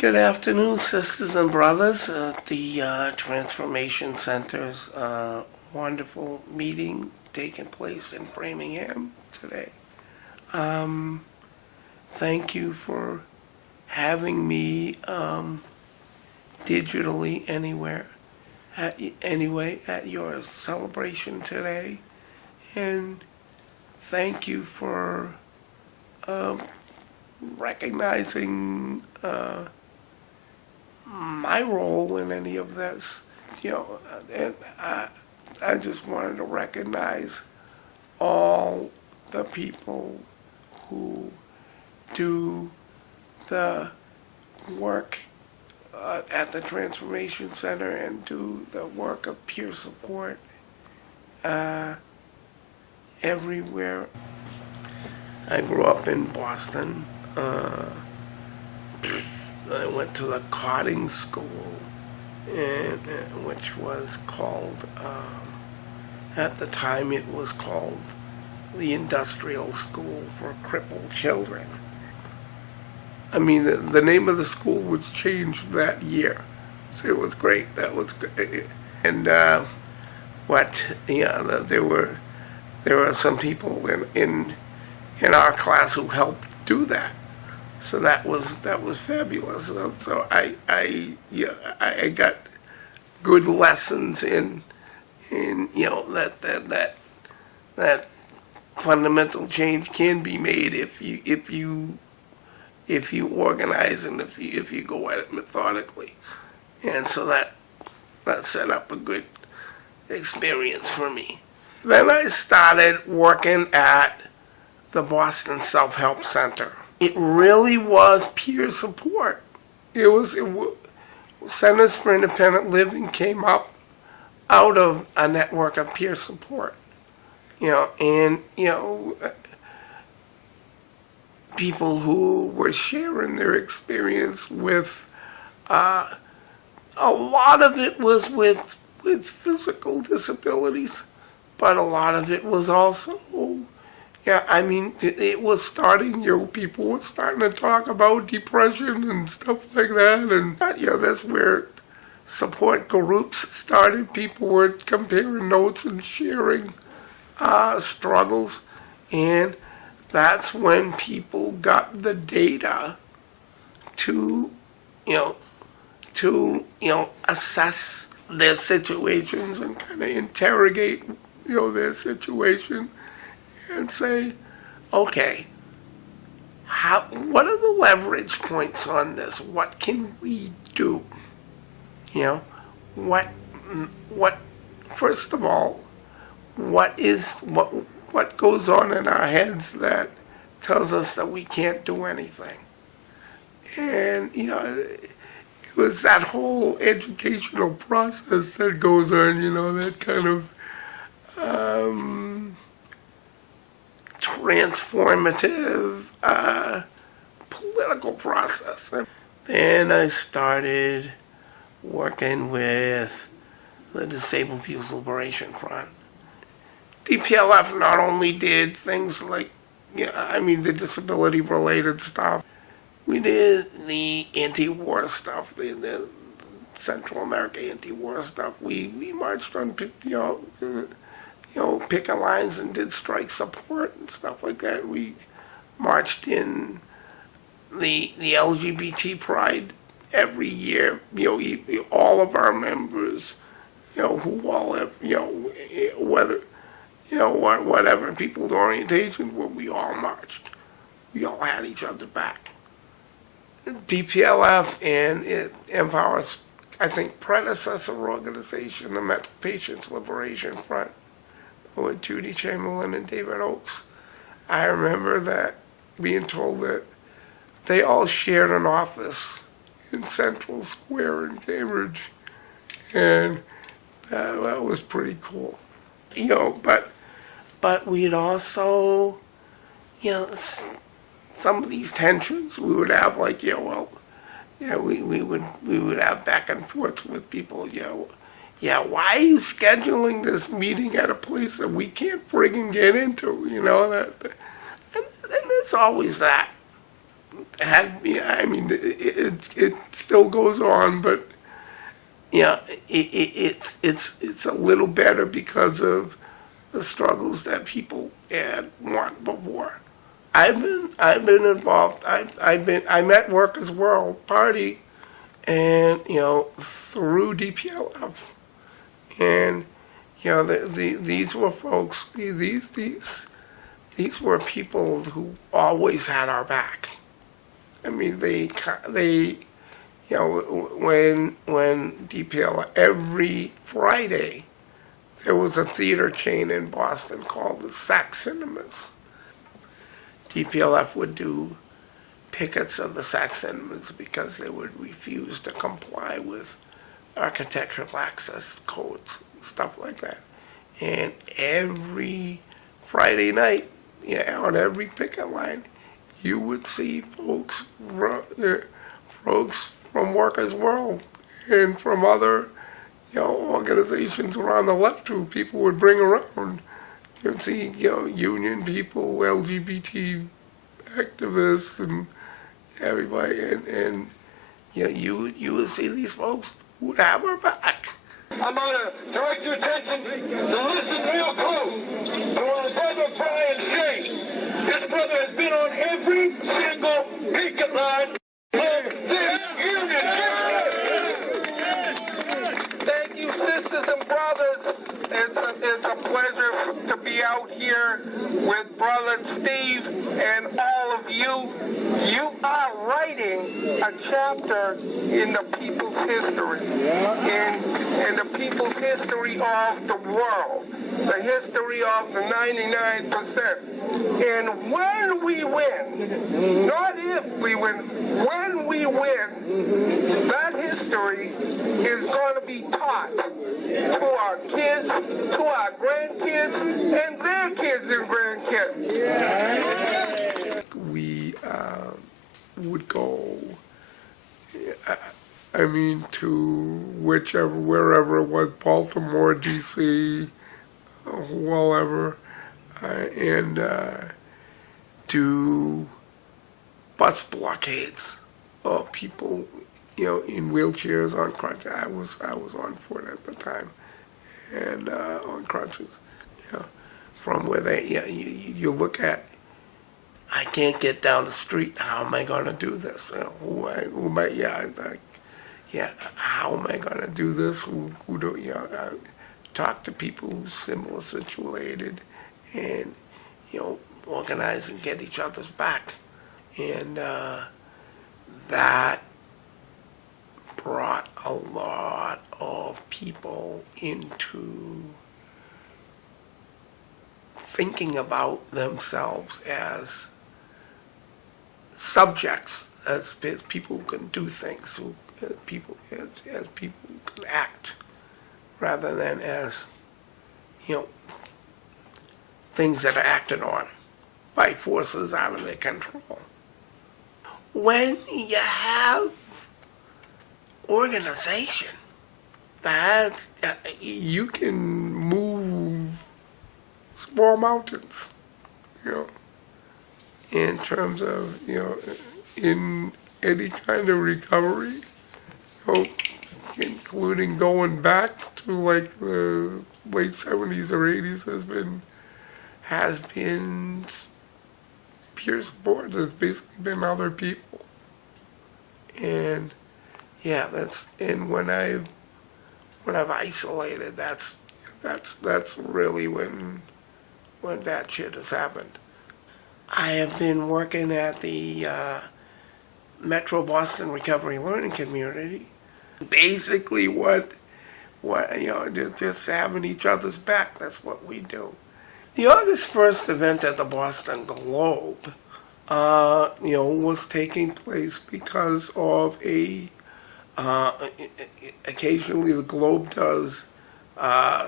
Good afternoon, sisters and brothers, at the Transformation Center's wonderful meeting taking place in Framingham today. Thank you for having me digitally anyway at your celebration today, and thank you for recognizing my role in any of this. And I just wanted to recognize all the people who do the work at the Transformation Center and do the work of peer support everywhere. I grew up in Boston. I went to the coding school, which was called, at the time it was called the Industrial School for Crippled Children. I mean, the name of the school was changed that year, so it was great. That was great. And there were some people in our class who helped do that. So that was fabulous. So I got good lessons in that fundamental change can be made if you organize and if you go at it methodically. And so that set up a good experience for me. Then I started working at the Boston Self-Help Center. It really was peer support. Centers for Independent Living came up out of a network of peer support. People who were sharing their experience with, a lot of it was with physical disabilities, but a lot of it was also, it was starting, people were starting to talk about depression and stuff like that, and that's where support groups started. People were comparing notes and sharing struggles, and that's when people got the data to assess their situations and kind of interrogate, their situation and say, okay, what are the leverage points on this? What can we do? First of all, what goes on in our heads that tells us that we can't do anything? And, it was that whole educational process that goes on, that kind of transformative political process. Then I started working with the Disabled People's Liberation Front. DPLF not only did things like, the disability-related stuff. We did the anti-war stuff, the Central America anti-war stuff. We marched on, picket lines and did strike support and stuff like that. We marched in the LGBT Pride every year. All of our members, who all have, whatever people's orientation were, we all marched. We all had each other back. DPLF and Empower's, I think, predecessor organization, the Mental Patients Liberation Front, with Judy Chamberlain and David Oakes. I remember that being told that they all shared an office in Central Square in Cambridge, and that was pretty cool. But we'd also, some of these tensions we would have, we would have back and forth with people, why are you scheduling this meeting at a place that we can't friggin' get into, and there's always that. I mean, it still goes on, but yeah, it's a little better because of the struggles that people had want before. I've been involved. I met Workers World Party, and through DPLF, and these were folks. These were people who always had our back. I mean, when DPLF, every Friday there was a theater chain in Boston called the Sac Cinemas. DPLF would do pickets of the Sac Cinemas because they would refuse to comply with architectural access codes, stuff like that. And every Friday night, on every picket line, you would see folks from Workers World and from other organizations around the left who people would bring around. You'd see union people, LGBT activists, and everybody, and you would see these folks who would have our back. I'm going to direct your attention to listen real close to our brother Brian Shea. This brother has been on every single picket line of this union. Thank you, sisters and brothers. It's a pleasure to be out here with Brother Steve and all of you. You are writing a chapter in the people's history, in the people's history of the world, the history of the 99%. And when we win, not if we win, when we win, that history is going to be taught to our kids, to our grandkids, and their kids and grandkids. We would go, to wherever it was, Baltimore, D.C., wherever, and do bus blockades of people, in wheelchairs, on crutches. I was on foot at the time, and on crutches. From where you look at, I can't get down the street. How am I going to do this? How am I going to do this? Talk to people who's similar situated, and organize and get each other's back, and that brought a lot of people into thinking about themselves as subjects, as people who can do things, as people who can act, rather than as things that are acted on by forces out of their control. When you have organization, that you can move small mountains, in terms of, in any kind of recovery, including going back to like the late 70s or 80s has been peer support. Has basically been other people, and when I've isolated, that's really when that shit has happened. I have been working at the Metro Boston Recovery Learning Community. Basically, just having each other's back. That's what we do. The August 1st event at the Boston Globe, was taking place because of occasionally the Globe does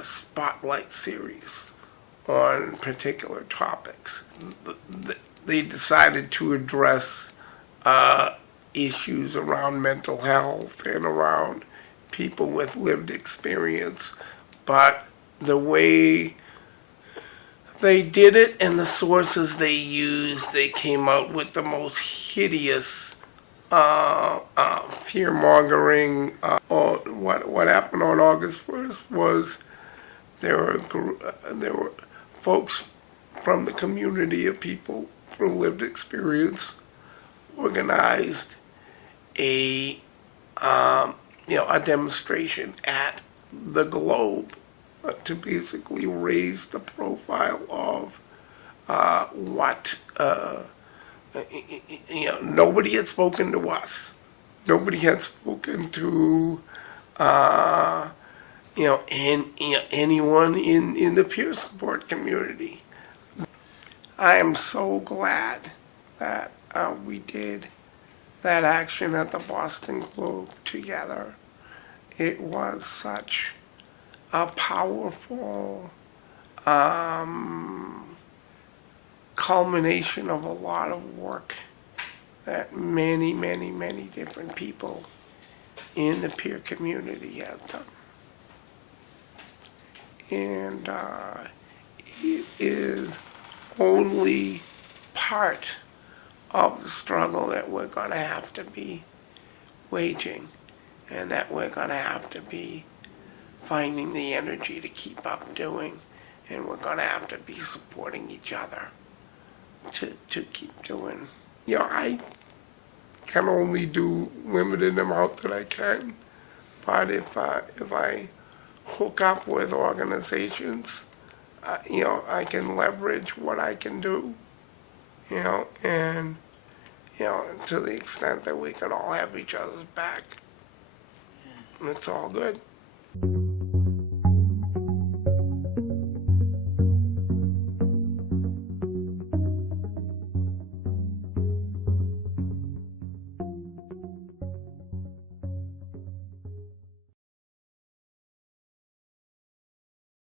spotlight series on particular topics. They decided to address issues around mental health and around people with lived experience, but the way they did it and the sources they used, they came out with the most hideous fear mongering. What happened on August 1st was there were folks from the community of people from lived experience organized a a demonstration at the Globe to basically raise the profile of what nobody had spoken to us. Nobody had spoken to anyone in the peer support community. I am so glad that we did that action at the Boston Globe together. It was such a powerful culmination of a lot of work that many, many, many different people in the peer community have done. And it is only part of the struggle that we're going to have to be waging, and that we're going to have to be finding the energy to keep up doing, and we're going to have to be supporting each other to keep doing. I can only do limited amount that I can, but if I hook up with organizations, I can leverage what I can do, and to the extent that we can all have each other's back, it's all good.